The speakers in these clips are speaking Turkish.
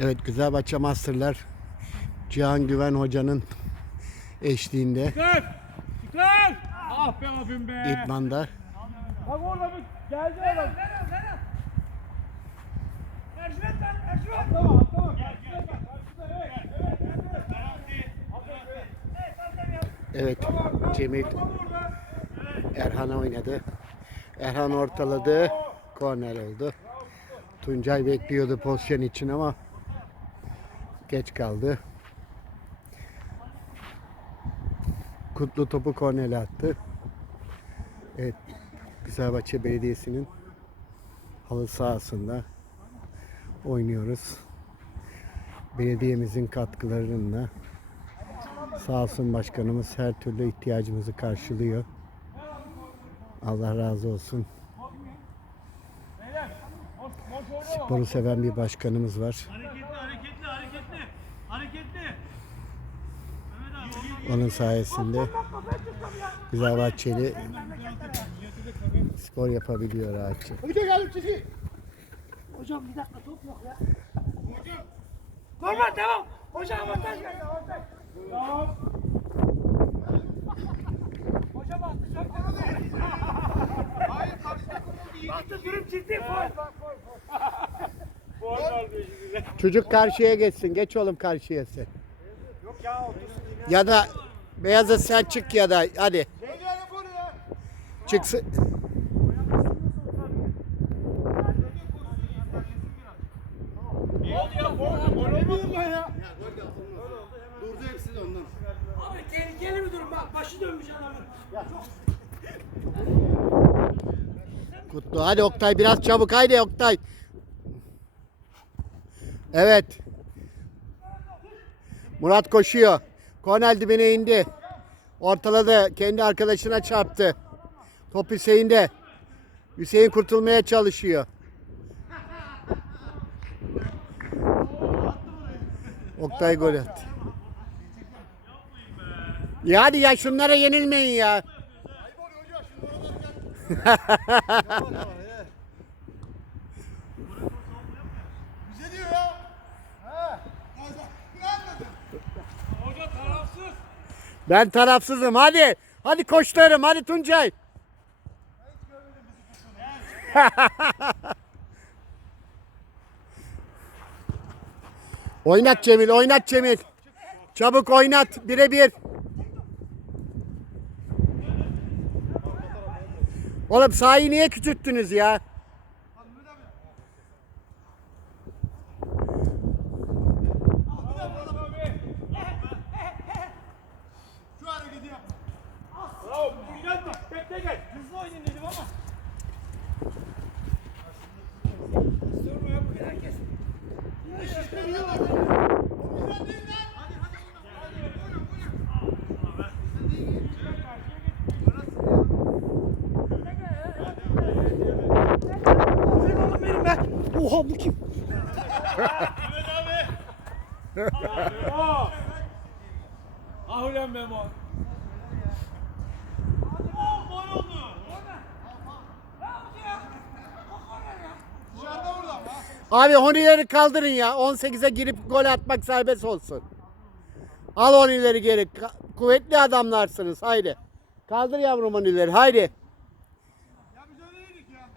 Evet Güzelbahçe Master'lar Cihan Güven Hoca'nın eşliğinde Dikkat! Dikkat! Ah be abim be! idmanda Bak orada bir geldi adam. Ercüment lan, Ercüment. Tamam, tamam. Gel, gel, evet Cemil Erhan oynadı. Erhan ortaladı. Korner oldu. Tuncay bekliyordu pozisyon için ama geç kaldı. Kutlu topu kornere attı. Evet. Güzelbahçe Belediyesi'nin halı sahasında oynuyoruz. Belediyemizin katkılarıyla sağ olsun başkanımız her türlü ihtiyacımızı karşılıyor. Allah razı olsun. Sporu seven bir başkanımız var. Onun sayesinde Güzelbahçeli spor yapabiliyor rahatça. Hocam bir dakika top yok ya. Normal devam. Hocam avantaj geldi avantaj. Tamam. Hocam attı çok Hayır karşıda Baktı durum ciddi Çocuk karşıya geçsin. Geç oğlum karşıya sen. Ya da Beyazıt sen çık ya da hadi. Çıksın. Ne oldu ya? Gol gol olmadı mı ya? Abi tehlikeli bir durum bak başı dönmüş adamın. Kutlu. Hadi Oktay biraz çabuk. Haydi Oktay. Evet. Murat koşuyor. Kornel dibine indi. Ortaladı. Kendi arkadaşına çarptı. Top Hüseyin'de. Hüseyin kurtulmaya çalışıyor. Oktay gol attı. Ya hadi ya şunlara yenilmeyin ya. Hoca tarafsız. Ben tarafsızım. Hadi. Hadi koçlarım. Hadi Tuncay. oynat Cemil. Oynat Cemil. Çabuk oynat. Birebir. Oğlum sahayı niye küçülttünüz ya? Bravo. Güzel bak. Bekle gel. Hızlı oynayın dedim ama. Sorma yok herkes. Aferin oğlum benim be. Oha bu kim? Abi. Aa. Ah ulan Memo. Abi honileri kaldırın ya. 18'e girip gol atmak serbest olsun. Al honileri geri. Kuvvetli adamlarsınız. Haydi. Kaldır yavrum honileri. Haydi.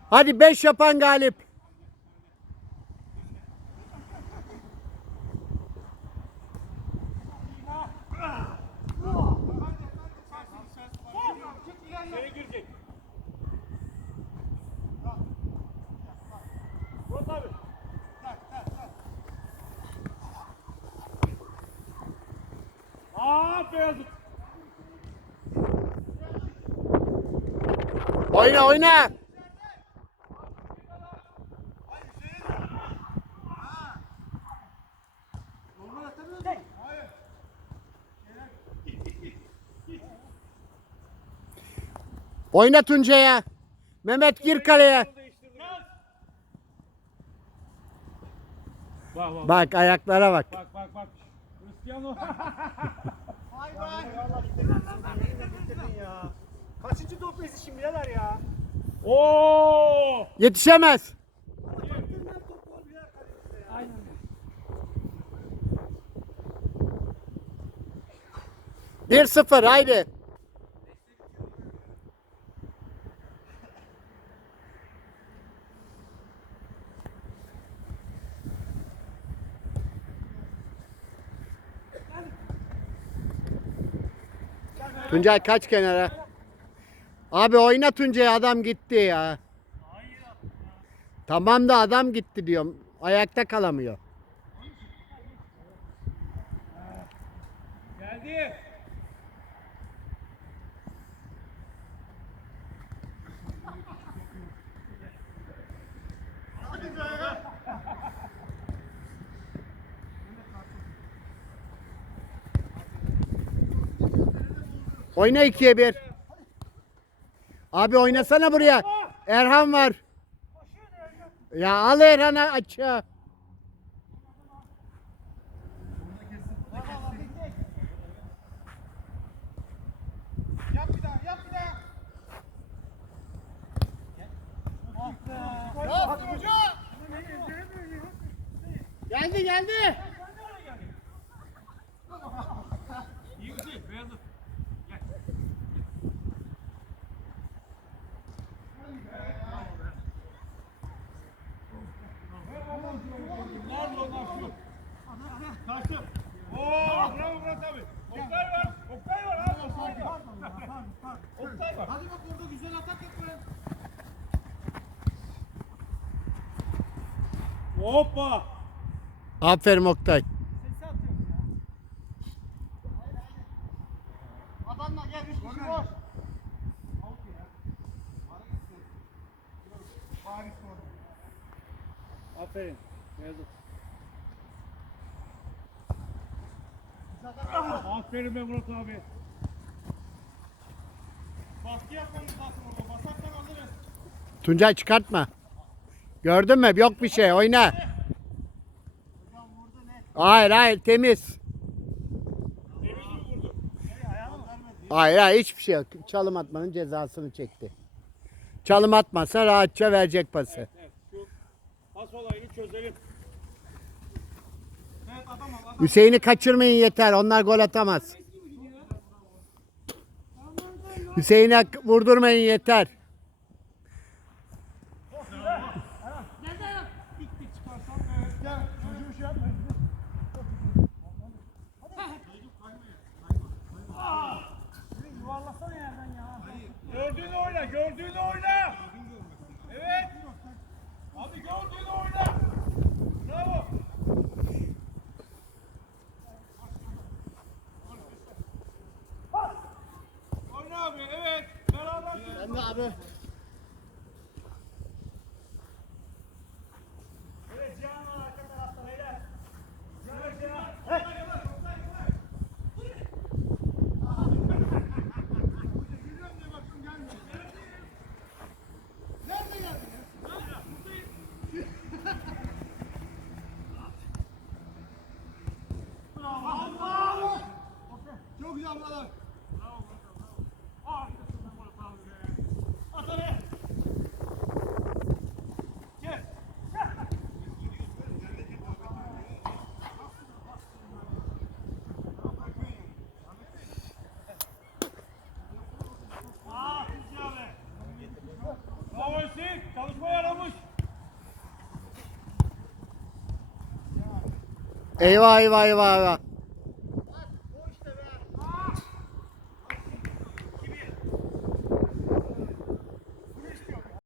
Hadi 5 yapan galip. Seni girecek. Murat abi. Aa Beyazıt. Oyna oyna. Oyna Tuncay'a. Mehmet gir kaleye. Bak bak Bak ayaklara bak. bak bak bak. Cristiano. Kaçıncı top bezi şimdi neler ya? Oo! Yetişemez. Bir sıfır haydi. Tuncay kaç kenara? Abi oyna Tuncay adam gitti ya. Tamam da adam gitti diyorum. Ayakta kalamıyor. Geldi. Oyna ikiye bir. Abi oynasana buraya. Erhan var. Ya al Erhan'ı açığa. Yap bir daha, yap bir daha. Yap hoca. Geldi geldi. İyi güzel. Beyazıt. Gel. Nerede onlar şu? Kaçtım. Oo, bravo Murat abi. Oktay var. Oktay var abi. Oktay var. Oktay var. Hadi bak orada güzel atak yapıyor. Hoppa. Aferin Oktay. Adamla gel, üç kişi boş. Paris orada. Aferin. Beyazıt. Aferin be Murat abi. Baskı yapmamız lazım orada. Basarsan alırız. Tuncay çıkartma. Gördün mü? Yok bir şey. Oyna. Hayır hayır temiz. Hayır hayır hiçbir şey yok. Çalım atmanın cezasını çekti. Çalım atmasa rahatça verecek pası. Evet, şu pas olayını çözelim. Evet adam al, adam. Hüseyin'i kaçırmayın yeter. Onlar gol atamaz. Hüseyin'e vurdurmayın yeter. Gel, çocuğu şey yapmayın. Yuvarlasana yerden ya. Gördüğünü oyna, gördüğünü oyna. Evet. Hadi gördüğünü oyna. Bravo. Oyna abi, evet. Beraber. Ben de abi. Evet, Cihan var arka tarafta beyler. Cihan, Cihan. Geliyorum diye baktım gelmiyor. Nerede geldin ya? Allah! Çok güzel buralar. Arkasından Murat abi be. At oraya. Gel. Aa, Hüsnü abi. Bravo Hüseyin. Çalışma yaramış. Eyvah eyvah eyvah eyvah.